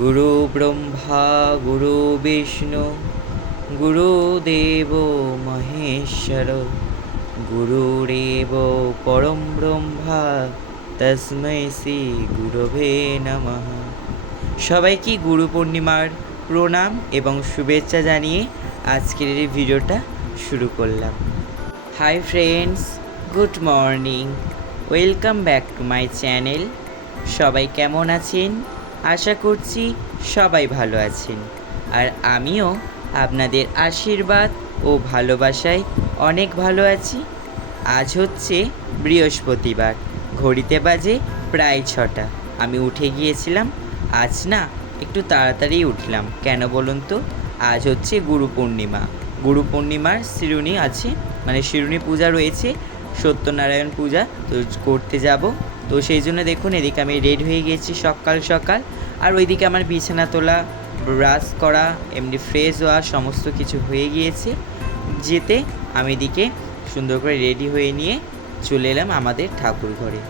গুরু ব্রহ্মা গুরু বিষ্ণু গুরুদেব মহেশ্বর গুরুরেব পরম ব্রহ্মা তস্मै শ্রী গুরবে নমঃ। সবাইকে গুরু পূর্ণিমার প্রণাম এবং শুভেচ্ছা জানিয়ে আজকের এই ভিডিওটা শুরু করলাম। Hi friends, good morning, welcome back to my channel. সবাই কেমন আছেন? আশা করছি সবাই ভালো আছেন, আর আমিও আপনাদের আশীর্বাদ ও ভালোবাসায় অনেক ভালো আছি। আজ হচ্ছে বৃহস্পতিবার, ঘড়িতে বাজে প্রায় 6টা। আমি উঠে গিয়েছিলাম, আজ না একটু তাড়াতাড়ি উঠলাম। কেন বলুন তো? আজ হচ্ছে গুরু পূর্ণিমা। গুরু পূর্ণিমার শিরুনি আছে, মানে শিরুনি পূজা রয়েছে, সত্যনারায়ণ পূজা তো করতে যাব। তো সেই জন্য দেখুন এদিকে আমি রেডি হয়ে গিয়েছি সকাল সকাল, আর ওইদিকে আমার বিছানা তোলা, ব্রাশ করা, এমনি ফ্রেশ হওয়া সমস্ত কিছু হয়ে গিয়েছে। যেতে আমি এদিকে সুন্দর করে রেডি হয়ে নিয়ে চলে এলাম আমাদের ঠাকুর ঘরে।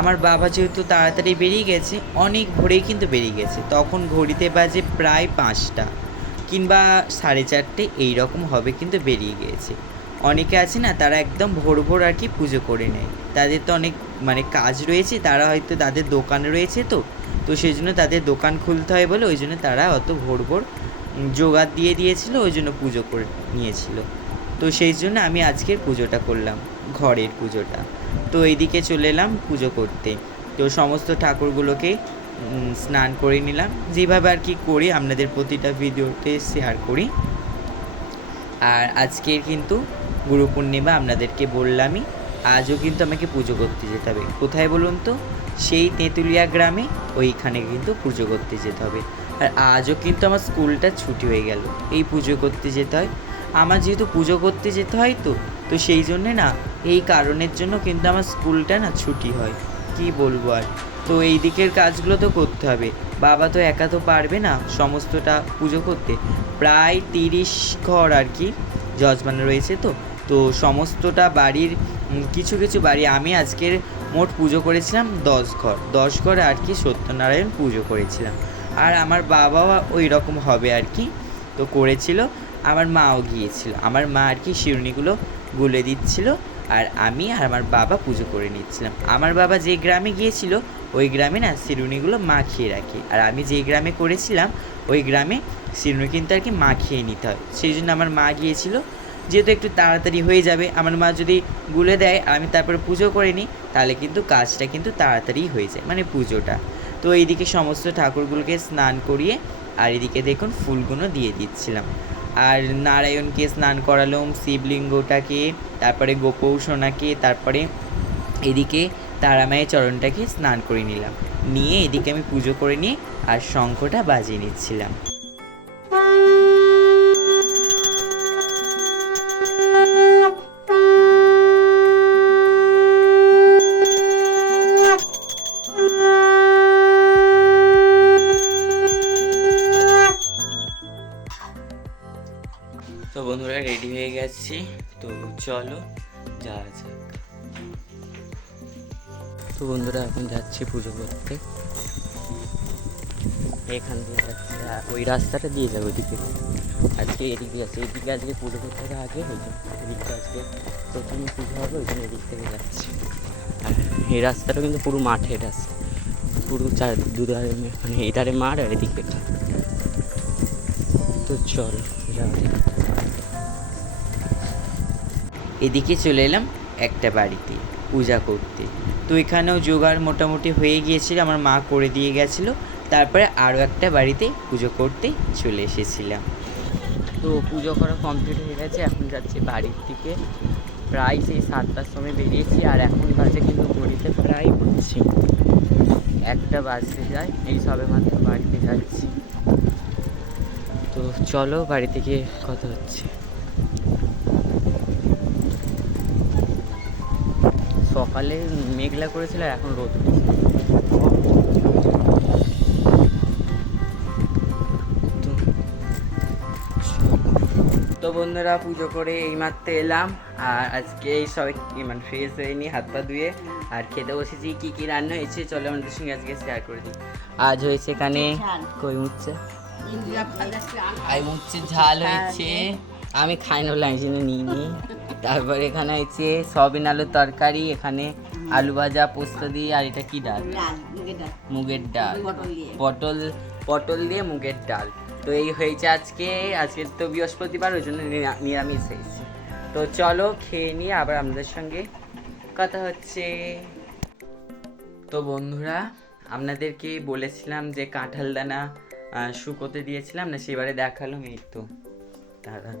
আমার বাবা যেহেতু তাড়াতাড়ি বেরিয়ে গেছে, অনেক ভোরেই কিন্তু বেরিয়ে গেছে, তখন ঘড়িতে বাজে প্রায় 5টা কিংবা 4:30 এইরকম হবে, কিন্তু বেরিয়ে গিয়েছে। অনেকে আছে না, তারা একদম ভোর ভোর আর কি পুজো করে নেয়। তাদের তো অনেক কাজ রয়েছে, তারা হয়তো তাদের দোকান রয়েছে, তো সেই জন্য তাদের দোকান খুলতে হয় বলে ওই জন্য তারা অত ভোর ভোর জোগাড় দিয়ে দিয়েছিল, ওই জন্য পুজো করে নিয়েছিল। তো সেই জন্য আমি আজকের পুজোটা করলাম, ঘরের পুজোটা। তো এইদিকে চলে এলাম পুজো করতে। তো সমস্ত ঠাকুরগুলোকে স্নান করে নিলাম, যেভাবে আর কি করি আপনাদের প্রতিটা ভিডিওতে শেয়ার করি। আর আজকের কিন্তু গুরু পূর্ণিমা আপনাদেরকে বললামই, আজও কিন্তু আমাকে পুজো করতে যেতে হবে। কোথায় বলুন তো? সেই তেঁতুলিয়া গ্রামে, ওইখানে কিন্তু পুজো করতে যেতে হবে। আর আজও কিন্তু আমার স্কুলটা ছুটি হয়ে গেল, এই পুজো করতে যেতে হয়। আমার যেহেতু পুজো করতে যেতে হয়, তো সেই জন্যে না, এই কারণের জন্য কিন্তু আমার স্কুলটা না ছুটি হয়। কি বলবো আর। তো এই দিকের কাজগুলো তো করতে হবে, বাবা তো একা তো পারবে না সমস্তটা পুজো করতে। প্রায় 30 ঘর আর কি যজমানে রয়েছে, তো সমস্তটা বাড়ির কিছু কিছু বাড়ি আমি আজকের মোট পুজো করেছিলাম 10 ঘর আর কি সত্যনারায়ণ পুজো করেছিলাম। আর আমার বাবাও ওই রকম হবে আর কি, তো করেছিল। আমার মাও গিয়েছিল, আমার মা আর কি শিরুনিগুলো গুলে দিচ্ছিল, আর আমি আর আমার বাবা পুজো করে নিচ্ছিলাম। আমার বাবা যে গ্রামে গিয়েছিল, ওই গ্রামে না শিরুনিগুলো মাখিয়ে রাখে, আর আমি যে গ্রামে করেছিলাম ওই গ্রামে শিরুনি কিন্তু আর কি মাখিয়ে নিতে হয়। সেই জন্য আমার মা গিয়েছিল, যেহেতু একটু তাড়াতাড়ি হয়ে যাবে। আমার মা যদি গুলে দেয় আর আমি তারপরে পুজো করে নিই, তাহলে কিন্তু কাজটা কিন্তু তাড়াতাড়ি হয়ে যায়, মানে পুজোটা। তো এইদিকে সমস্ত ঠাকুরগুলোকে স্নান করিয়ে, আর এদিকে দেখুন ফুলগুলো দিয়ে দিচ্ছিলাম। আর নারায়ণকে স্নান করালাম, শিবলিঙ্গটাকে, তারপরে গোপৌষণাকে, তারপরে এদিকে তারামায়ের চরণটাকে স্নান করে নিলাম। নিয়ে এদিকে আমি পুজো করে নিয়ে আর শঙ্খটা বাজিয়ে নিচ্ছিলাম। তো বন্ধুরা রেডি হয়ে গেছি, তো চলো যাওয়া যাক। তো বন্ধুরা এখন যাচ্ছি পুজো করতে, এখান দিয়ে যাচ্ছি, ওই রাস্তাটা দিয়ে যাবো ওইদিকে। আজকে এদিক দিয়ে যাচ্ছি, এদিকে আজকে পুজো করতে হবে আগে, ওই জন্য এদিকটা আজকে প্রথমে পুজো হবে, ওই জন্য এদিক থেকে যাচ্ছি। আর এই রাস্তাটা কিন্তু পুরো মাঠের রাস্তা, পুরো দুধারে, মানে এধারে মাঠ আর এদিকে। তো চলো যাওয়া যাক। এদিকে চলে এলাম একটা বাড়িতে পূজা করতে। তো এখানেও জোগাড় মোটামুটি হয়ে গিয়েছিল, আমার মা করে দিয়ে গেছিলো। তারপরে আরও একটা বাড়িতে পুজো করতে চলে এসেছিলাম। তো পুজো করা কমপ্লিট হয়ে গেছে, এখন যাচ্ছি বাড়ির দিকে। প্রায় সেই 7টার সময় বেরিয়েছি, আর এখন বাজে কিন্তু ঘড়িতে প্রায় হচ্ছে 1টা বাজতে যায়, এই সবে মাত্র বাড়িতে যাচ্ছি। তো চলো বাড়ি থেকে কথা হচ্ছে। সকালে মেঘলা করেছিল, এখন রোদ। তো বন্ধুরা পুজো করে এইমাত্র এলাম, আর আজকে এই সবাই মানে ফ্রেশ হয়ে নিয়ে হাত পা ধুয়ে আর খেতে বসেছি। কি কি রান্না হয়েছে চলো আমাদের সঙ্গে আজকে শেয়ার করে দিই। আজ হয়েছে এখানে কই উঠছে উঠছে ঝাল হয়েছে, আমি খাই না বলে আমি জন্য নিই নি। তারপর এখানে হয়েছে সয়াবিন আলুর তরকারি, এখানে আলু ভাজা পোস্ত দিয়ে, আর এটা কি ডাল? মুগের ডাল, পটল পটল দিয়ে মুগের ডাল। তো এই হয়েছে আজকে তো বৃহস্পতিবার, ওই জন্য নিরামিষ হয়েছে। তো চলো খেয়ে নিয়ে আবার আমাদের সঙ্গে কথা হচ্ছে। তো বন্ধুরা, আপনাদেরকে বলেছিলাম যে কাঁঠাল দানা শুকোতে দিয়েছিলাম না, সেবারে দেখালাম। এই তো দাদা,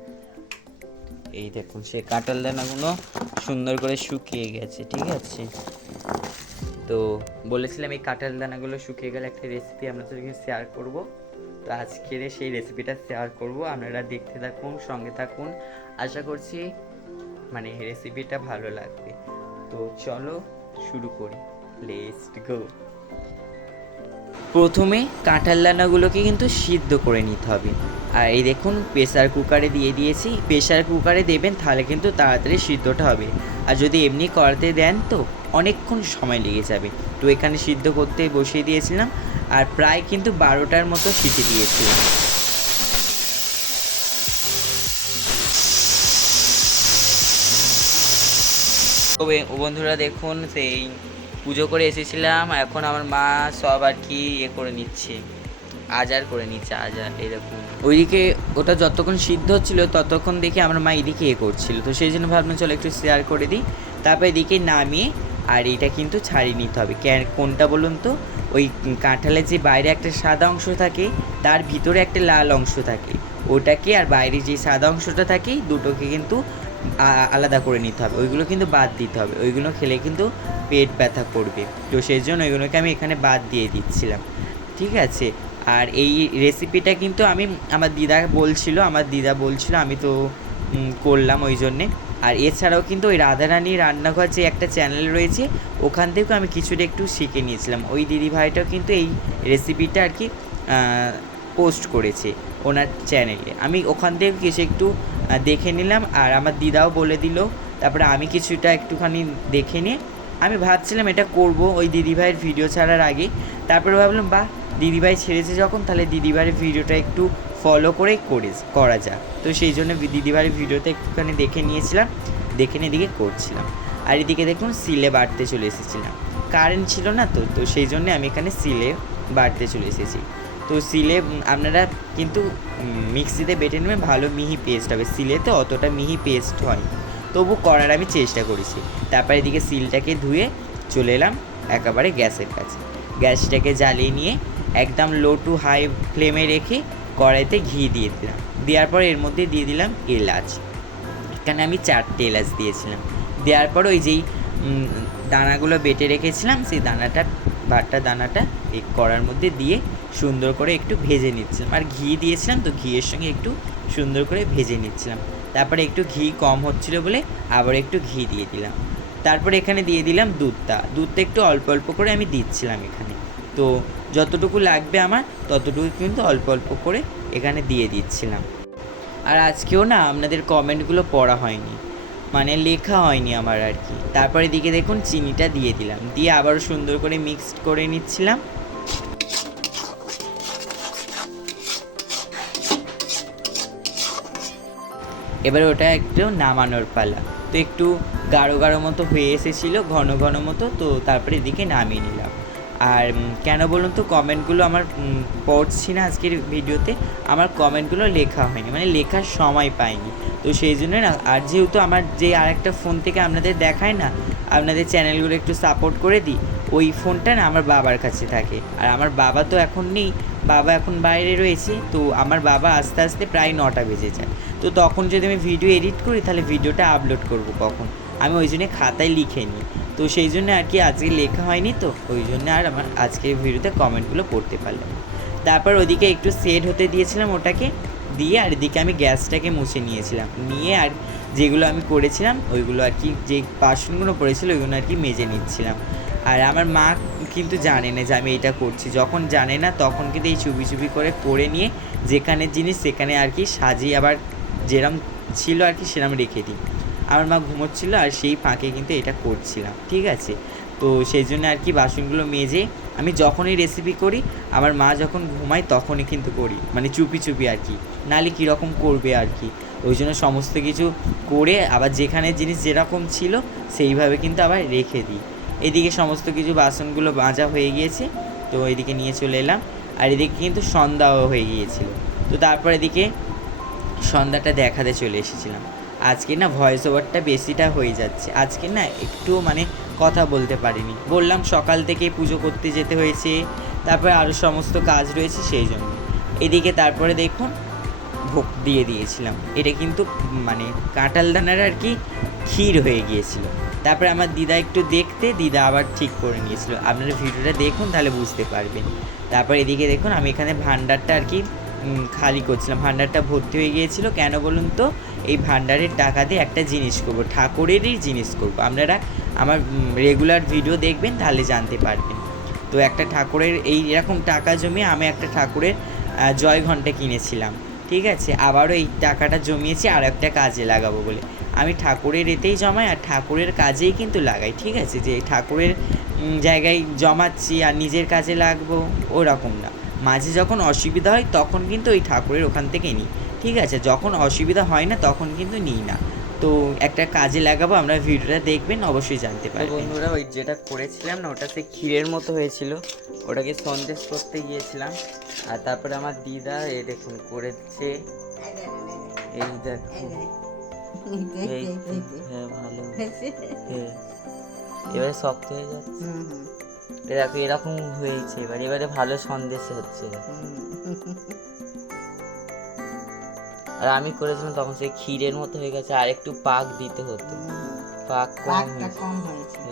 এই দেখুন সে কাঁঠাল দানাগুলো সুন্দর করে শুকিয়ে গেছে, ঠিক আছে। তো বলেছিলাম এই কাঁঠাল দানাগুলো শুকিয়ে গেলে একটা রেসিপি আপনাদেরকে শেয়ার করব। তো আজকের সেই রেসিপিটা শেয়ার করব, আপনারা দেখতে থাকুন, সঙ্গে থাকুন। আশা করছি মানে রেসিপিটা ভালো লাগবে। তো চলো শুরু করি, লেটস গো। প্রথমে কাঁঠাল দানাগুলোকে কিন্তু সিদ্ধ করে নিতে হবে। আর এই দেখুন প্রেসার কুকারে দিয়ে দিয়েছি। প্রেসার কুকারে দেবেন, তাহলে কিন্তু তাড়াতাড়ি সিদ্ধটা হবে। আর যদি এমনি করাতে দেন তো অনেকক্ষণ সময় লেগে যাবে। তো এখানে সিদ্ধ করতে বসিয়ে দিয়েছিলাম, আর প্রায় কিন্তু 12টার মতো সিটি দিয়েছিলাম। তবে বন্ধুরা দেখুন, সেই পুজো করে এসেছিলাম, এখন আমার মা সব আর কি করে নিচ্ছে, আজার করে নিচ্ছে, আজার এরকম। ওইদিকে ওটা যতক্ষণ সিদ্ধ হচ্ছিলো ততক্ষণ দেখে আমার মা এদিকে করছিল। তো সেই জন্য ভাবলাম চলো একটু শেয়ার করে দিই। তারপর এদিকে নামিয়ে আর এটা কিন্তু ছাড়িয়ে নিতে হবে। কোনটা বলুন তো? ওই কাঁঠালের যে বাইরে একটা সাদা অংশ থাকে, তার ভিতরে একটা লাল অংশ থাকে, ওটাকে আর বাইরে যে সাদা অংশটা থাকে দুটোকে কিন্তু আলাদা করে নিতে হবে। ওইগুলো কিন্তু বাদ দিতে হবে, ওইগুলো খেলে কিন্তু পেট ব্যথা করবে। তো সেই জন্য ওইগুলোকে আমি এখানে বাদ দিয়ে দিচ্ছিলাম, ঠিক আছে। আর এই রেসিপিটা কিন্তু আমার দিদা বলছিল, আমি তো করলাম ওই জন্যে। আর এছাড়াও কিন্তু ওই রাধারানী রান্নাঘর যে একটা চ্যানেল রয়েছে, ওখান থেকেও আমি কিছুটা একটু শিখে নিয়েছিলাম। ওই দিদিভাইটাও কিন্তু এই রেসিপিটা আর কি পোস্ট করেছে ওনার চ্যানেলে। আমি ওখান থেকে কিছু একটু দেখে নিলাম, আর আমার দিদাও বলে দিল। তারপরে আমি কিছুটা একটুখানি দেখে নিয়ে আমি ভাবছিলাম এটা করব ওই দিদিভাইয়ের ভিডিও ছাড়ার আগে। তারপরে ভাবলাম বাহ, দিদিভাই ছেড়েছে যখন, তাহলে দিদিভাইয়ের ভিডিওটা একটু ফলো করেই করা যাক। তো সেই জন্য দিদিভাইয়ের ভিডিওতে একটুখানি দেখে নিয়েছিলাম, দেখে নিয়ে এদিকে করছিলাম। আর এদিকে দেখুন সিলে বাটতে চলে এসেছিলাম, কারেন্ট ছিল না তো সেই জন্য আমি এখানে সিলে বাটতে চলে এসেছি। তো সিলে আপনারা কিন্তু মিক্সিতে বেটে নেবেন, ভালো মিহি পেস্ট হবে। সিলেতে অতটা মিহি পেস্ট হয়, তবু করার আমি চেষ্টা করেছি। তারপর এদিকে সিলটাকে ধুয়ে চলে এলাম একেবারে গ্যাসের কাছে। গ্যাসটাকে জ্বালিয়ে নিয়ে একদম লো টু হাই ফ্লেমে রেখে কড়াইতে ঘি দিয়ে দিলাম। দেওয়ার পর এর মধ্যে দিয়ে দিলাম এলাচ। এখানে আমি 4টে এলাচ দিয়েছিলাম। দেওয়ার পর ওই যেই দানাগুলো বেটে রেখেছিলাম, সেই বাটা দানাটা এই কড়ার মধ্যে দিয়ে সুন্দর করে একটু ভেজে নিচ্ছিলাম। আর ঘি দিয়েছিলাম, তো ঘিয়ের সঙ্গে একটু সুন্দর করে ভেজে নিচ্ছিলাম। তারপরে একটু ঘি কম হচ্ছিল বলে আবার একটু ঘি দিয়ে দিলাম। তারপরে এখানে দিয়ে দিলাম দুধটা একটু অল্প অল্প করে আমি দিচ্ছিলাম এখানে। তো যতটুকু লাগবে আমার ততটুকু কিন্তু অল্প অল্প করে এখানে দিয়ে দিচ্ছিলাম। আর আজকেও না আপনাদের কমেন্টগুলো পড়া হয়নি, মানে লেখা হয়নি আমার আর কি। তারপরে দিকে দেখুন চিনিটা দিয়ে দিলাম, দিয়ে আবারও সুন্দর করে মিক্সড করে নিচ্ছিলাম। এবার ওটা একটু নামানোর পালা। তো একটু গাঢ় গাঢ় মতো হয়ে এসেছিলো, ঘন ঘন মতো। তো তারপরে এদিকে নামিয়ে নিলাম। আর কেন বলুন তো, কমেন্টগুলো আমার পড়ছি না আজকের ভিডিওতে, আমার কমেন্টগুলো লেখা হয়নি, মানে লেখার সময় পাইনি। তো সেই জন্য না, আর যেহেতু আমার যে আরেকটা ফোন থেকে আপনাদের দেখায় না, আপনাদের চ্যানেলগুলো একটু সাপোর্ট করে দিই, ওই ফোনটা না আমার বাবার কাছে থাকে। আর আমার বাবা তো এখন নেই, বাবা এখন বাইরে রয়েছে। তো আমার বাবা আস্তে আস্তে প্রায় 9টা বেজে যায়। তো তখন যদি আমি ভিডিও এডিট করি, তাহলে ভিডিওটা আপলোড করব কখন, আমি ওই জন্যে খাতায় লিখে নিই। তো সেই জন্য আর কি আজকে লেখা হয়নি, তো ওই জন্য আর আমার আজকের ভিডিওতে কমেন্টগুলো পড়তে পারলাম। তারপর ওদিকে একটু সেট হতে দিয়েছিলাম ওটাকে দিয়ে, আর এদিকে আমি গ্যাসটাকে মুছে নিয়েছিলাম, নিয়ে আর যেগুলো আমি করেছিলাম ওইগুলো আর কি, যে বাসনগুলো পড়েছিল ওইগুলো আর কি মেজে নিচ্ছিলাম। আর আমার মা কিন্তু জানে না যে আমি এটা করছি। যখন জানে না তখন কিন্তু এই চুপি চুপি করে নিয়ে যেখানের জিনিস সেখানে আর কি সাজিয়ে আবার যেরম ছিল আর কি সেরম রেখে দিই। আমার মা ঘুমোচ্ছিলো আর সেই ফাঁকে কিন্তু এটা করছিলাম, ঠিক আছে। তো সেই জন্য আর কি বাসনগুলো মেজে আমি যখনই রেসিপি করি, আমার মা যখন ঘুমায় তখনই কিন্তু করি, মানে চুপি চুপি আর কি, নাহলে কীরকম করবে আর কি। ওই জন্য সমস্ত কিছু করে আবার যেখানে জিনিস যেরকম ছিল সেইভাবে কিন্তু আবার রেখে দিই। এদিকে সমস্ত কিছু বাসনগুলো মাজা হয়ে গিয়েছে, তো এদিকে নিয়ে চলে এলাম। আর এদিকে কিন্তু সন্ধ্যাও হয়ে গিয়েছিল, তো তারপর এদিকে সন্ধ্যাটা দেখাতে চলে এসেছিলাম। আজকে না ভয়েস ওভারটা বেশিটা হয়ে যাচ্ছে, আজকে না একটু মানে কথা বলতে পারিনি, বললাম সকাল থেকে পুজো করতে যেতে হয়েছে, তারপরে আরও সমস্ত কাজ রয়েছে সেই জন্য। এদিকে তারপরে দেখুন ভোগ দিয়ে দিয়েছিলাম, এটা কিন্তু মানে কাঁঠাল দানার আর কি ক্ষীর হয়ে গিয়েছিল। তারপরে আমার দিদা একটু দেখতে, দিদা আবার ঠিক করে নিয়েছিল, আপনারা ভিডিওটা দেখুন তাহলে বুঝতে পারবেন। তারপর এদিকে দেখুন আমি এখানে ভান্ডারটা আর কি খালি করছিলাম, ভান্ডারটা ভর্তি হয়ে গিয়েছিল। কেন বলুন তো, এই ভান্ডারের টাকা দিয়ে একটা জিনিস করব, ঠাকুরেরই জিনিস করব। আপনারা আমার রেগুলার ভিডিও দেখবেন তাহলে জানতে পারবেন। তো একটা ঠাকুরের এই এরকম টাকা জমিয়ে আমি একটা ঠাকুরের জয় ঘণ্টা কিনেছিলাম, ঠিক আছে। আবারও এই টাকাটা জমিয়েছি আর একটা কাজে লাগাবো বলে। আমি ঠাকুরের এতেই জমাই আর ঠাকুরের কাজেই কিন্তু লাগাই, ঠিক আছে। যে ঠাকুরের জায়গায় জমাচ্ছি আর নিজের কাজে লাগবো ওরকম না। মাঝে যখন অসুবিধা হয় তখন কিন্তু ওই ঠাকুরের ওখান থেকে নিই, ঠিক আছে। যখন অসুবিধা হয় না তখন কিন্তু নিই না। তো একটা কাজে লাগাবো, আমরা ভিডিওটা দেখবেন অবশ্যই জানতে পারবেন। বন্ধুরা ওই যেটা করেছিলাম না, ওটা সে ক্ষীরের মতো হয়েছিল, ওটাকে সন্দেশ করতে গিয়েছিলাম। আর তারপরে আমার দিদা এই দেখুন করেছে, এই দেখো, হ্যাঁ ভালো, হ্যাঁ এবারে শক্ত হয়ে যাচ্ছে, দেখো এরকম হয়েছে। এবারে ভালো সন্দেশ হচ্ছে। আর আমি করেছিলাম তখন সেই ক্ষীরের মতো হয়ে গেছে, আর একটু পাক দিতে হতো, পাক কম হয়েছে।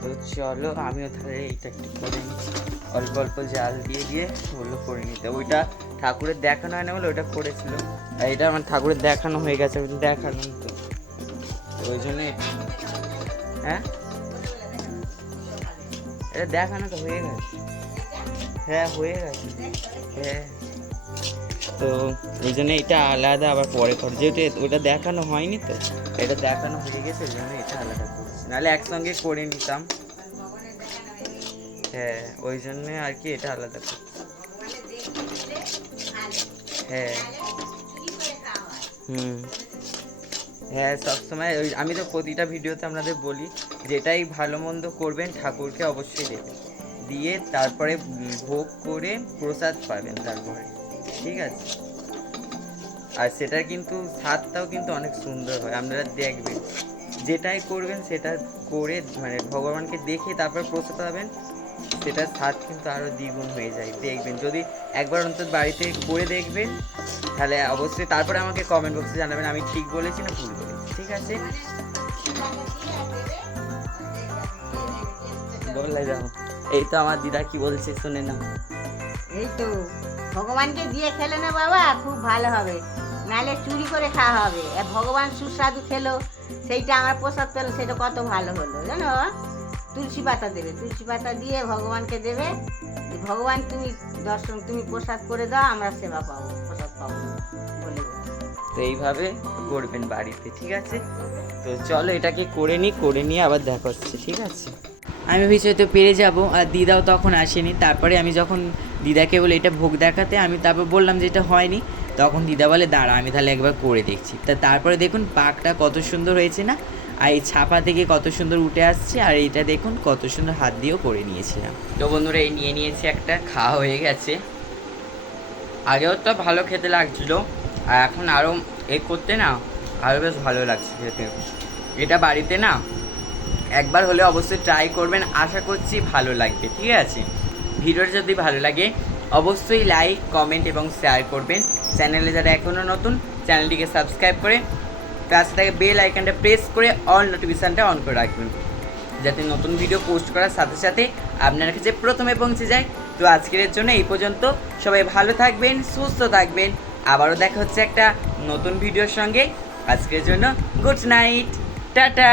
তো চলো আমিও তাহলে এইটা একটু করে নিচ্ছি, অল্প অল্প জাল দিয়ে দিয়ে ওগুলো করে নিতে। ওইটা ঠাকুরের দেখানো হয় না বলে ওইটা করেছিল, আর এটা আমার ঠাকুরের দেখানো হয়ে গেছে, আমি দেখালাম তো ওই জন্যে। হ্যাঁ এটা দেখানো তো হয়ে গেছে, হ্যাঁ হয়ে গেছে, হ্যাঁ। তো এই জন্য এটা আলাদা আবার পরে করে, যেহেতু ওটা দেখানো হয়নি তো এটা দেখানো হয়ে গেছে, ওই জন্য এটা আলাদা করছি, নাহলে একসঙ্গে করে নিতাম। হ্যাঁ ওই জন্যে আর কি এটা আলাদা করছি। হ্যাঁ হ্যাঁ সবসময় ওই আমি তো প্রতিটা ভিডিওতে আপনাদের বলি, যেটাই ভালো মন্দ করবেন ঠাকুরকে অবশ্যই দেবেন, দিয়ে তারপরে ভোগ করে প্রসাদ পাবেন তারপরে, ঠিক আছে। আর সেটার কিন্তু স্বাদটাও কিন্তু অনেক সুন্দর হয়, আপনারা দেখবেন যেটাই করবেন সেটা করে মানে ভগবানকে দেখে তারপর প্রসাদ পাবেন, সেটার স্বাদ কিন্তু আরও দ্বিগুণ হয়ে যায়। দেখবেন যদি একবার অন্তত বাড়িতে করে দেখবেন তাহলে অবশ্যই তারপরে আমাকে কমেন্ট বক্সে জানাবেন আমি ঠিক বলেছি না ভুল বলেছি, ঠিক আছে। বলে যাও, এই তো আমার দিদা কি বলছে শুনে নাও। এই তো ভগবানকে দিয়ে খেলে না বাবা, খুব ভালো হবে, নাহলে চুরি করে খাওয়া হবে। ভগবান সুস্বাদু খেলো, সেইটা আমার প্রসাদ পেলো, সেটা কত ভালো হলো জানো বাবা। তুলসী পাতা দেবে, তুলসী পাতা দিয়ে ভগবানকে দেবে, ভগবান তুমি দর্শন তুমি প্রসাদ করে দাও, আমরা সেবা পাবো, প্রসাদ পাবো বলে। তো এইভাবে করবেন বাড়িতে, ঠিক আছে। তো চলো এটাকে করে নিয়ে আবার দেখা হচ্ছে, ঠিক আছে। আমি ভেবেছি হয়তো পেরে যাব, আর দিদাও তখন আসেনি। তারপরে আমি যখন দিদাকে বলে এটা ভোগ দেখাতে, আমি তারপর বললাম যে এটা হয়নি, তখন দিদা বলে দাঁড়া আমি তাহলে একবার করে দেখছি। তারপরে দেখুন পাকটা কত সুন্দর হয়েছে না, আর এই ছাপা থেকে কত সুন্দর উঠে আসছে, আর এইটা দেখুন কত সুন্দর হাত দিয়েও করে নিয়েছিলাম। তো বন্ধুরা এই নিয়ে নিয়েছি একটা, খাওয়া হয়ে গেছে। আগেও তো ভালো খেতে লাগছিলো, আর এখন আরও এ করতে না আরও বেশ ভালো লাগছে খেতে। এটা বাড়িতে না একবার হলে অবশ্যই ট্রাই করবেন, আশা করছি ভালো লাগবে, ঠিক আছে। ভিডিওটা যদি ভালো লাগে অবশ্যই লাইক কমেন্ট এবং শেয়ার করবেন। চ্যানেলে যারা এখনও নতুন চ্যানেলটিকে সাবস্ক্রাইব করে পাশে থেকে বেল আইকনটা প্রেস করে অল নোটিফিকেশানটা অন করে রাখবেন, যাতে নতুন ভিডিও পোস্ট করার সাথে সাথে আপনার কাছে প্রথমে পৌঁছে যায়। তো আজকের জন্য এই পর্যন্ত, সবাই ভালো থাকবেন, সুস্থ থাকবেন, আবারও দেখা হচ্ছে একটা নতুন ভিডিওর সঙ্গে। আজকের জন্য গুড নাইট, টাটা।